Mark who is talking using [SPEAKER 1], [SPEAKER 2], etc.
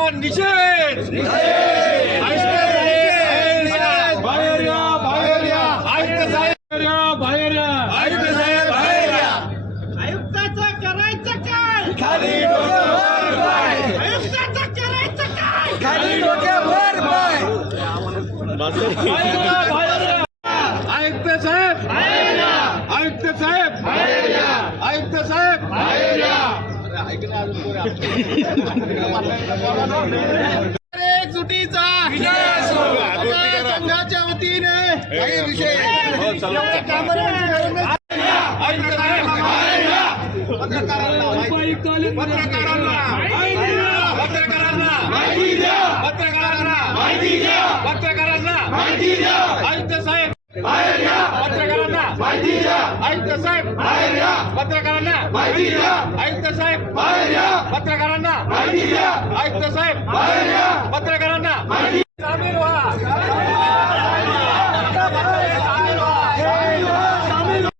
[SPEAKER 1] निषेध बाहेर या बाहेर या आयुक्त साहेब बाहेर या आयुक्त साहेब बाहेर या
[SPEAKER 2] आयुक्ताचं करायचं काय
[SPEAKER 3] खाली डोकं वर पाय
[SPEAKER 2] आयुक्ताचं करायचं काय
[SPEAKER 3] खाली डोकं वर पाय
[SPEAKER 1] आयुक्त साहेब आयुक्त साहेब आयुक्त साहेब एकजुटीचा संघाच्या वतीने काही विषय पत्रकारांना आयुक्त साहेब पत्रकारांना आयुक्त साहेब पत्रकारांना आयुक्त साहेब पत्रकारांना आयुक्त साहेब पत्रकारांना